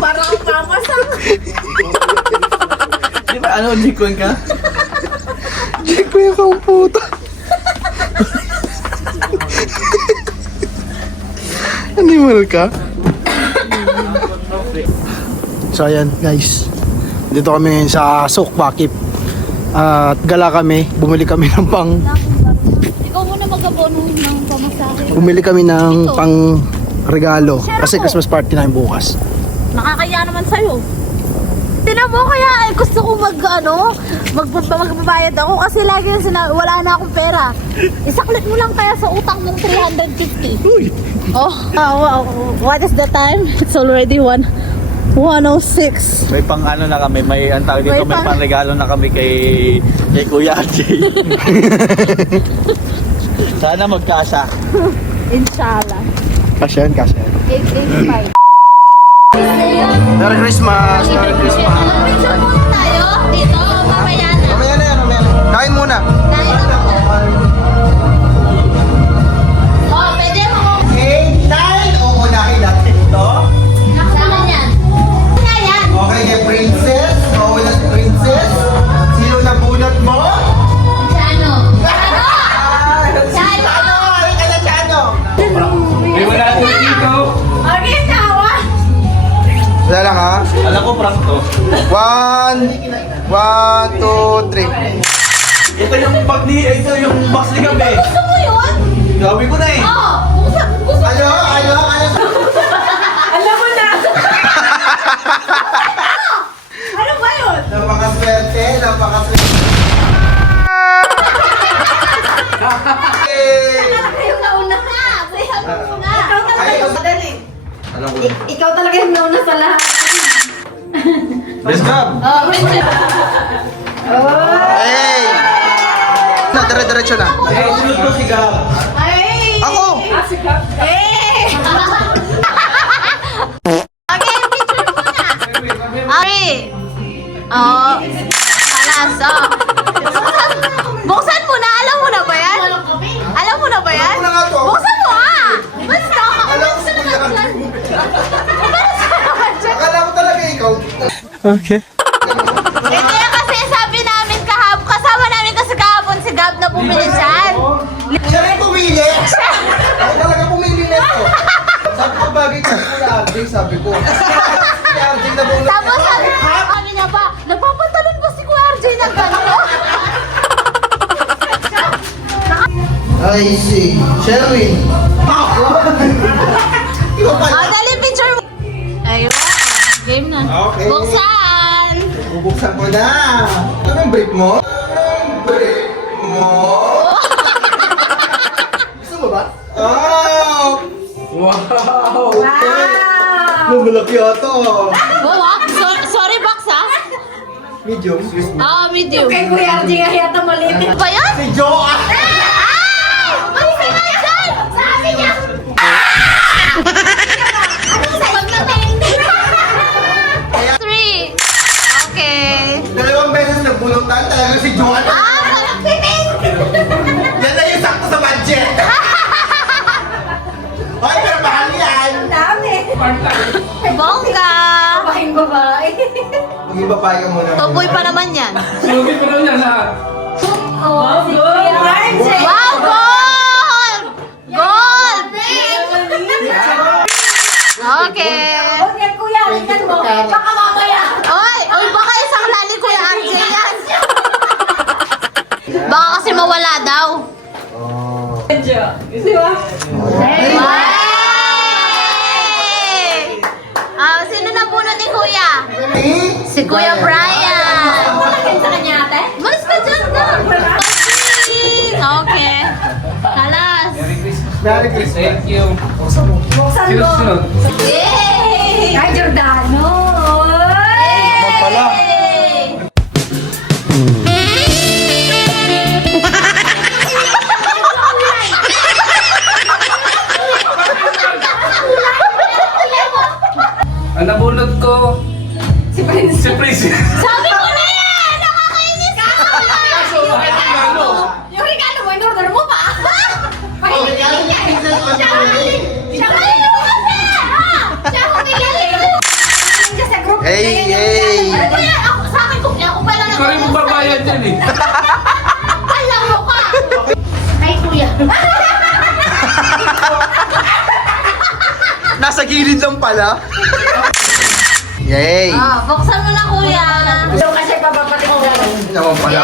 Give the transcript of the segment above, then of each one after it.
Parang pamasang. Di ba ano, jikon ka? Jikoy kang puta. Animal ka? So ayan guys, dito kami ngayon sa Sukbakip. At gala kami, bumili kami ng Ikaw muna mag-abono ng pamasahe. bumili kami ng pang regalo kasi Christmas party namin bukas. Nakakaya naman sa'yo. Tinan mo kaya gusto ko magbabayad ako kasi lagi wala na akong pera. Isaklit mo lang kaya sa utang mong 350. Uy! What is the time? It's already 1:06. May pang ano na kami, may ang tawag dito, May may pang regalo na kami kay Kuya Jay. Sana magkasa. Inshallah. Kasyan. 885. Merry Christmas! Merry Christmas! Picture muna tayo dito, mamaya na. Mamaya na yan. Kain muna. Dahil oh, pwede mo. 8, 9, oo, unahin natin ito. Nakasama yan. Nga yan. Okay, kay Princess. Oo, si Princess. Sino na bunot mo? Sa ano? Chano! Ay, ka na, Chano! May wala po dito. Okay, tawa. Wala lang ha. Alam ko prank to. 1, 2, 3. Ito yung bag ni, ito yung box ni Gabi. Gusto mo yun? Gabi ko na eh. Oo. Gusto Ano? Alam mo na. Ano ba yun? Napakaswerte. Kayo nauna na. Sayaw mo muna. Ikaw talaga yung madali. Alam ko. Ikaw talaga yung nauna sa lahat. Best Gab. Oh, picture. Hey! No, dire-diretso na. Eh, sunod ko si Gab. Ay! Ako! Eh! Okay, picture muna. Okay. Oh. Alas, oh. Buksan mo na. Alam mo na ba yan? Alam mo na ba yan? Alam ko na nga to. Buksan mo Basta. Alam ko Akala ko talaga ikaw. Okay. Hindi kasi sabi namin kasama namin kasi kahapon si Gab na bumili dyan. Siya rin pumili. Ako talaga pumili na ito. Sabi ko bagay ka Kuya RJ, sabi ko. Kuya RJ na bunot Tapos niya. sabi niya pa, nagpapatalon ba si Kuya RJ ng gano'n? I see. Sherwin. Ikaw pa. Dali picture mo. Ayun. Game na. Okay. Buksan! Bubuksan ko na. Ito yung brick mo? Brick mo? Gusto mo ba? Oh! Wow! Malaki ito. Sorry, Box Medium. medium. Kay Kuya RJ nga yata maliit. Ano ba yan? Si Joe. Ay! Ano si Kajan? Sabi niya! Anong size na Three. Okay. Dalawang beses nagbunutan talaga si Joe. Malaki. Yan na yung sakto sa budget. Hoy, pero mahal yan. Dami. Bongga. Babaeng babae. Mag-ibabay ka muna. Tomboy pa naman yan. Sugi pa lang yan lahat. Oh, si Kuya RJ. Wow, gold! Gold! Okay. Okay, Kuya, tingnan mo. Baka mamaya. Oy, baka isang lali Kuya RJ yan. Baka kasi mawala daw. Oh. Wow! Sino na puno ni Kuya? Si Kuya Brian. Malis ka dyan ka. Okay. Kalas. Merry Christmas. Thank you. Buksan mo. Sunod. Yay! Ay, Giordano. Pala. Ang nabunod ko, Si Prince. si Prince. Sabi ko na yan! Nakakainis ka! Yung regalo mo, in-order mo pa? Pahiling niya. Siya nga yun! Hey! Ano ba yan? Ako, sa akin, ako pala Ikaw rin magbabayad yan eh. Alam mo ka! Ay, kuya. Nasa gilid lang pala. Yay! Ah, buksan mo na, kuya. Naman pala.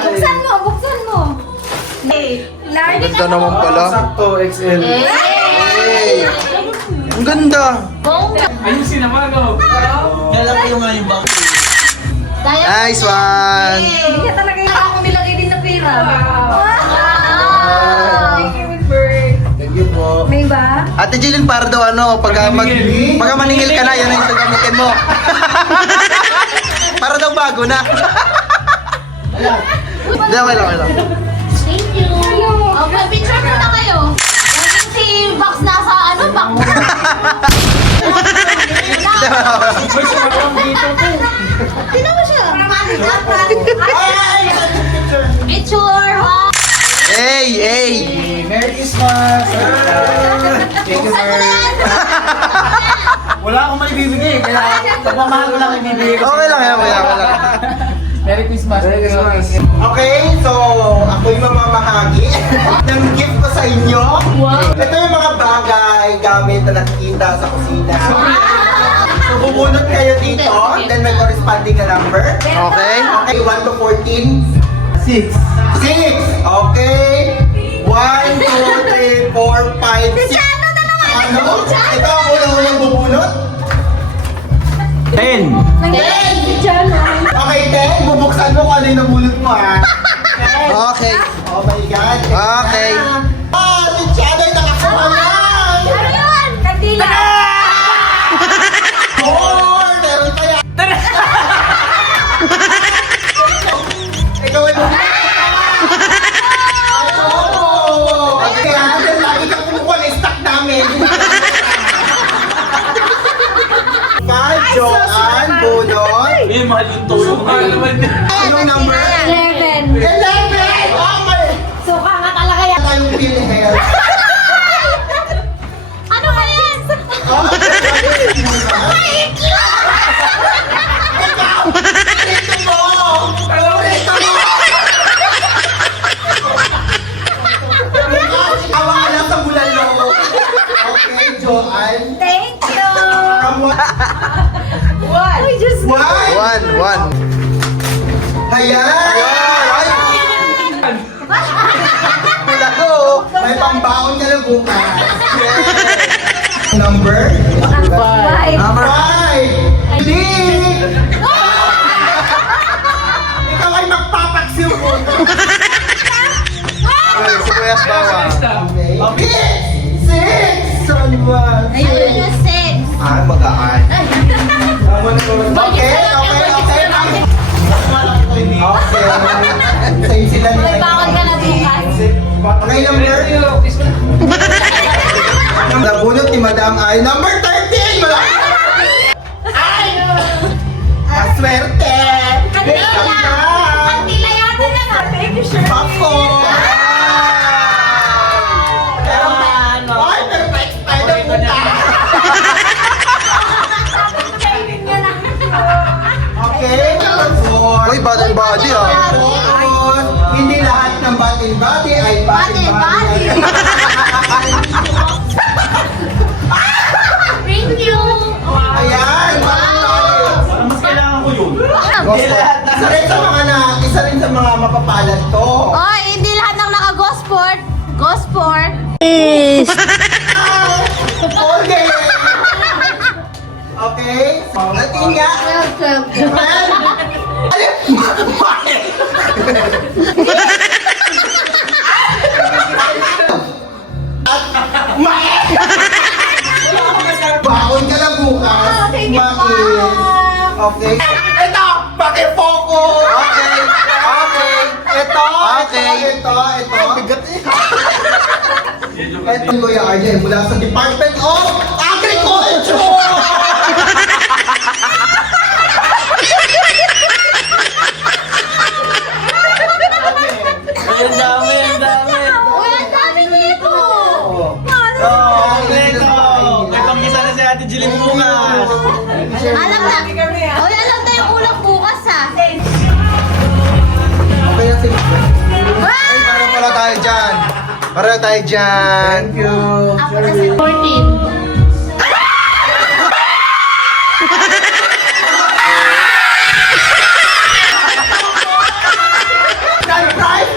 Buksan mo, buksan mo. Hey, Ang ganda naman pala. Sakto, XL. Hey! Ang ganda! Bongga. Ayusin naman, oh. Nice one! Hindi talaga yung ako nilagay din na pera. Thank you po. May ba? Ate Jilin, para daw pagka maningil ka na, yan ang isa gamitin mo. Para daw bago na. Hindi, okay lang. Thank you. Okay, picture muna kayo. Laging si Box nasa bak mo. May sumakam dito po. Tinan mo siya. Picture, ha? Hey! Merry Christmas! Buksan mo na yan. Wala akong maibibigay, kaya pagmamahal ko lang ibibigay ko. Okay lang yan. Merry Christmas! Merry Christmas. Okay, so ako'y mamamahagi ng gift ko sa inyo. Ito yung mga bagay, gamit na nakikita sa kusina. So bubunot kayo dito, then may corresponding na number. Okay? Okay, 1 to 14. 6. 6! Okay. 1, 2, 3, 4, 5, 6. Ano? Ito ang unang bubunot. 10! Okay, 10. Bubuksan mo kung ano yung nabunot mo, ha? Okay. Oh my God. Okay. Si Chanay nakakuha yan! Ano yun? Kandila. More! Meron pa yan! Ikaw ay okay, ha? Lagi kang kumukuha ng stock namin. 5, Joanne, Bunot. Eh, mahal yung tulong Suka naman yan. Anong number? 11. 11! Okay! Suka nga talaga yan. Tayong pili ngayon. Ano ba yan? Ito mo! Ito mo! Awa ka lang sa bulalo. Okay, Joanne. Thank you. Come on. Uy, just... One. Ayan! Bulalo! May pambaon ka lang bukas. Yes. Number? 5. Number 5! Hindi! Ikaw ay magpapaksiw mo. Okay, sibuyas bawang. Okay. Okay. 6! Son ba? Ayun yung 6. Ah, magaan. Okay. Same sila ni May bawal ka na bukas. Okay, number? Nabunot ni Madam ay number 13! Malaki! Ay! Aswerte! Kandila! Kandila yata na nga. Thank you, sir. Pako! Pero ay, pero pa-expire po ka! Okay, number 4. Uy, bad and body hindi lahat ng bad and body ay bad and body. Thank you. Ayan, bad and body. Mas kailangan ko yun. Isa rin sa mga mapapalad to. Oy, hindi lahat ng naka-gosport. Gosport. Okay. Okay. Latin nga. 12. Baon ka lang bukas. Thank you, Mais. Mom. Okay. Ito, paki-focus. Okay. Ito. Bigat eh. Ito, Kuya RJ, mula sa Department of Agriculture. Ang dami. Uy, ang dami nito. Ito, may pangisa na si Ate Jilin bukas. Pareho tayo dyan. Thank you. Ako na si 14. Surprise!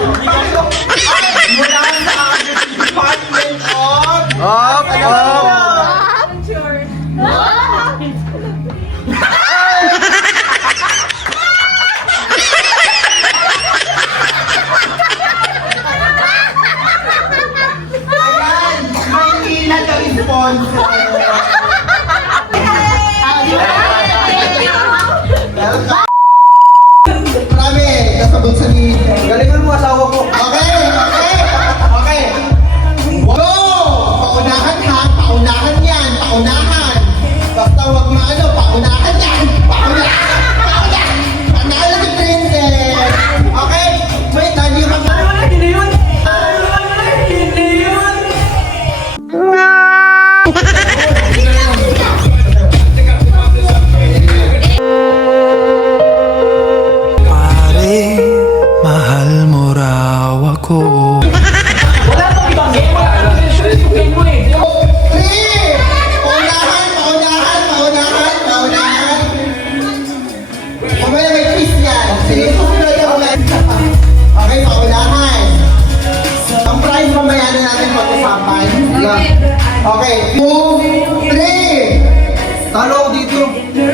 Mula sa Department of... Hop! Hop! Ayan! Maynila daw sponsor. Welcome! Marami! Kasabot sa ni... Galingan mo asawa ko. Okay! Okay! Okay! Go! Paunahan ha! Paunahan yan! Paunahan! Basta wag maano, paunahan yan! Paunahan! Paunahan! Panalo si Princess! Okay? Wait, hindi ka pa... Hindi yun! Hindi yun! Pare, mahal mo raw ako. Wala pang ibang game. Wala pang game mo eh. Three! Paunahan! Paunahan! Paunahan! Paunahan! Mamaya may quiz yan! Sige, susunod ako lang. Okay, paunahan. Ang prize mamaya na natin pag-usapan. Okay, 2, 3! Talo ako dito.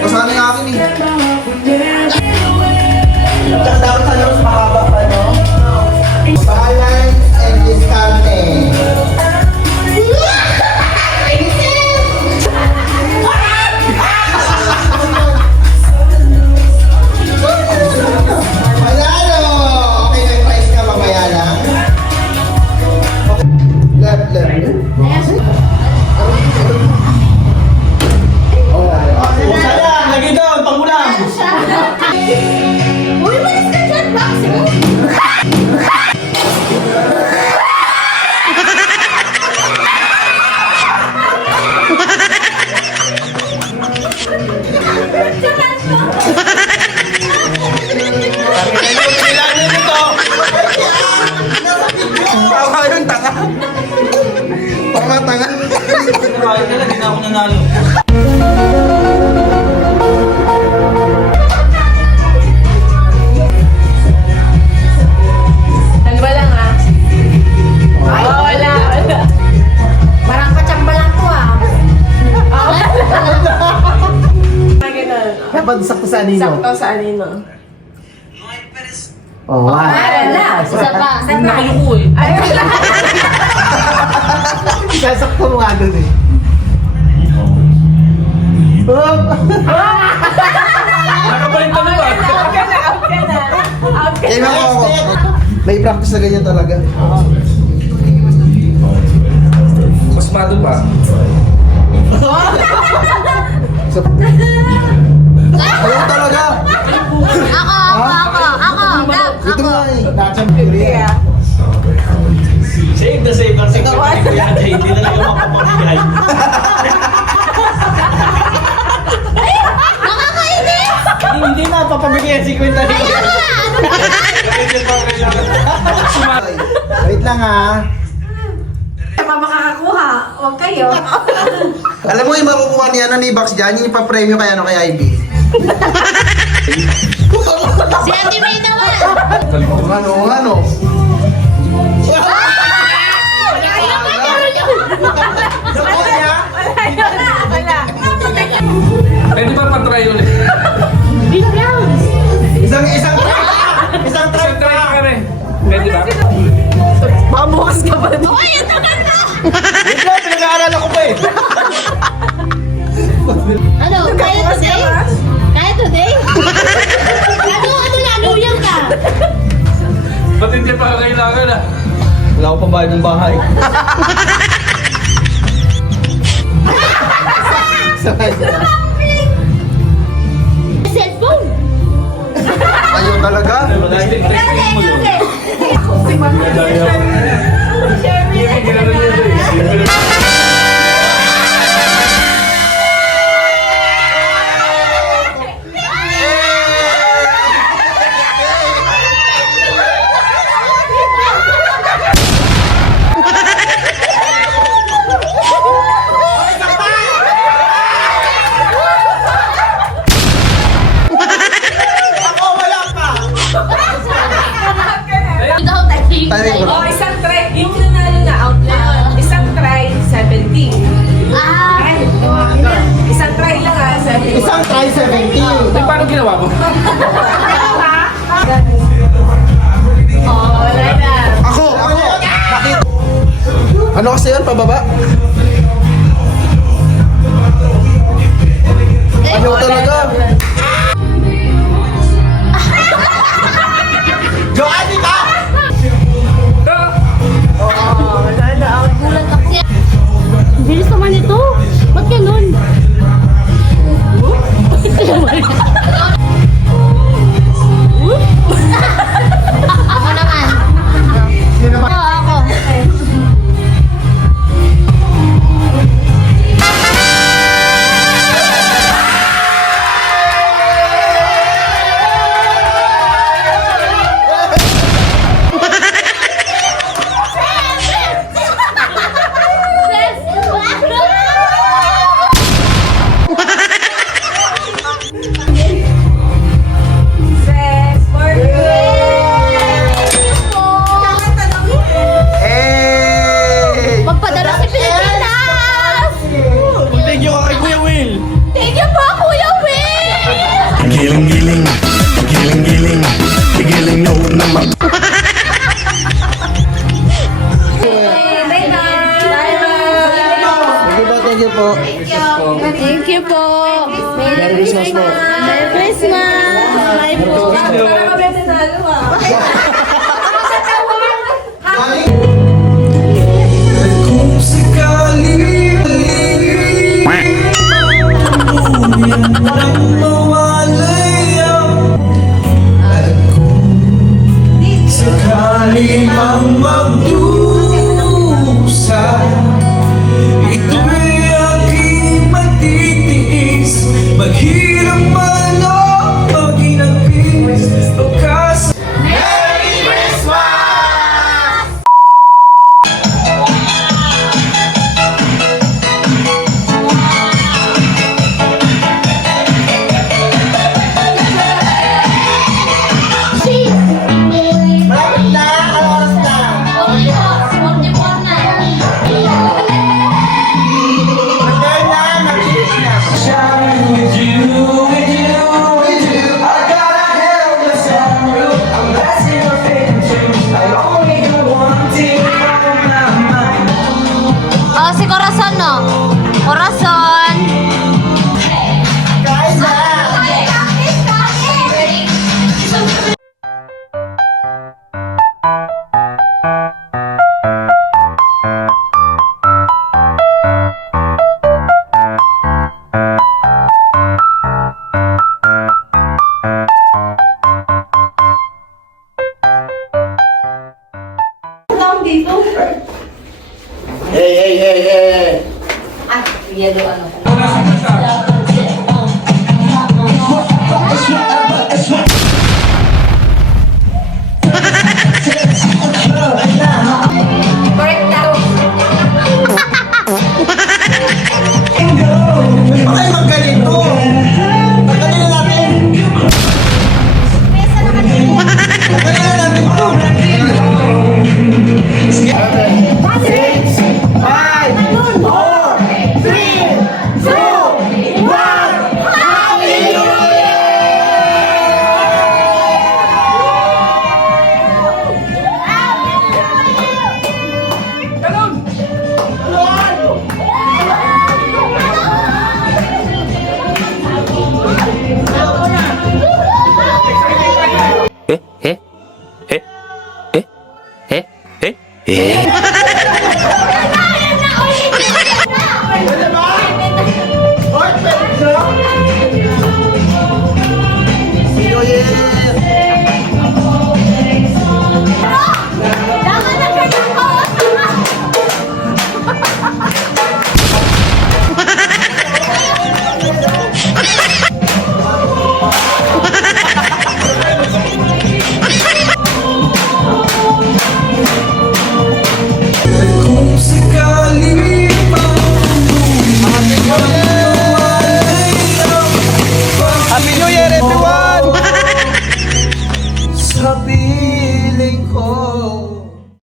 Kasali nga akin eh. Tsaka dapat sa mas mahaba pa, no? Balance and discounting. Manalo! Okay, may price ka mamaya lang. Left, left. Buksan lang. Lagi doon. Pangulang. Uy, malis ka dyan, Maximo! Kailangan nito. Tama yun, tanga. Tanga. Ayun na lang. Hindi na ako nanalo. Dalawa lang ah. Ay, wala. Parang pachamba lang to ah. Dapat sakto sa anino. Sakto sa anino. Oh, Wala. Isa pa. Nakayuko eh. Sasakto mo nga doon eh. Nakabalik ka na ba? Out ka na, out ka na. Out ka Kaya na. ako. May practice na ganyan talaga. Mas mado pa. Ayaw talaga. Ako. Ito nga eh. Yeah. Save the save ang secret ni Kuya Jay. Hindi na lang mapapakinggan. Hindi na papabigyan si Quinta ni Kuya. Wait lang ha. Pa makakakuha. Huwag kayo. Alam mo yung makukuha niya na ni Box dyan, yung ipapremyo kay ano kay Ivy. Si Ate May naman. Ano? Support niya? Wala. Pwede ba pa-try ulit? Isang try pa! Isang try Try pa! ka rin. Pwede ba? Baka bukas ka pa. Uy, ito na na. Wait lang, pinag-aaral ako pa eh. Ano, kaya today? Kaya today? Ano na, luyang ka. Ba't hindi pa kailangan ah? Wala ko pang bayad ng bahay. Cellphone. Ayaw talaga. Testing mo yun. Si Mami. Share me. Ginano niya eh. Timing mo. Oh, isang try. Yung nanalo na out na yun. Isang try, 70. Ah! Ay, isang try lang ah, 70. Isang try 70. Eh, paano ginawa mo? Oh, wala na. Ako! Bakit? Ano kasi yan? Pababa? Ayaw talaga. Joanny ka! Gulat ako siya. Bilis naman ito. Ba't ganun? Ako naman. Oo, ako. Ses, for you. Hey! Magpadala si Pilipinas! Thank you kay Kuya Will. Thank you po, Kuya Will! Giling-giling, giling-giling, giling no naman. Thank you po. Thank you po. Merry Christmas po. Merry Christmas. Bye po. Para mabenta sa ano ah. Kung sakali mawalay at kung sakali mang magdusa, ito'y aking matitiis. Maghirap man o maginagpis, pagkas Malapit na! Ano oras na? 44 na. Mag-turn na! Mag-finish na! with you, with you, with you. I got a hell of a sorrow. I'm blasting my favorite tunes. I only got one thing on my mind. Oh, si Corazon, no? Corazon. Guys, Hey, hey, hey, hey, hey. Ah, yellow ano.